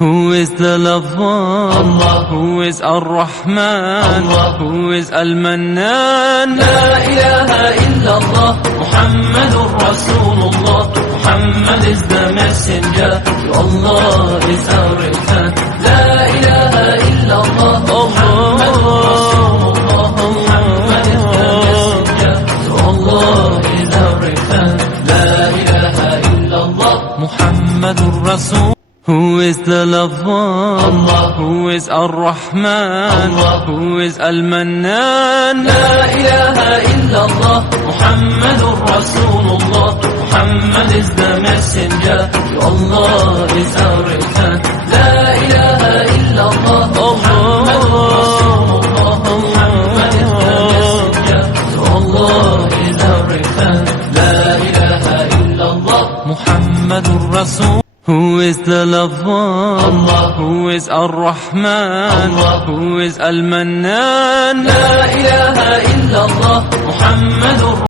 Who is the lover? Allah. Who is Ar-Rahman? Allah. Who is Al-Mannan? La ilaha illallah, Muhammadur Rasulullah. Muhammad is the messenger, to Allah is our return. La ilaha illallah, Muhammadur Rasulullah. Muhammad is the messenger, to Allah is our return. La ilaha illallah, Muhammadur Rasul. Who is the lover? Allah. Who is Ar-Rahman? Allah. Who is Al-Mannan? La ilaha illallah, Muhammadur Rasulullah. Muhammad is the messenger, to Allah is our return. La ilaha illallah, Muhammadur Rasulullah. Muhammad is the messenger, to Allah is our return. La ilaha illallah, Muhammadur Rasul. Who is the lover? Allah. Who is Ar-Rahman? Allah. Who is Al-Mannan? La ilaha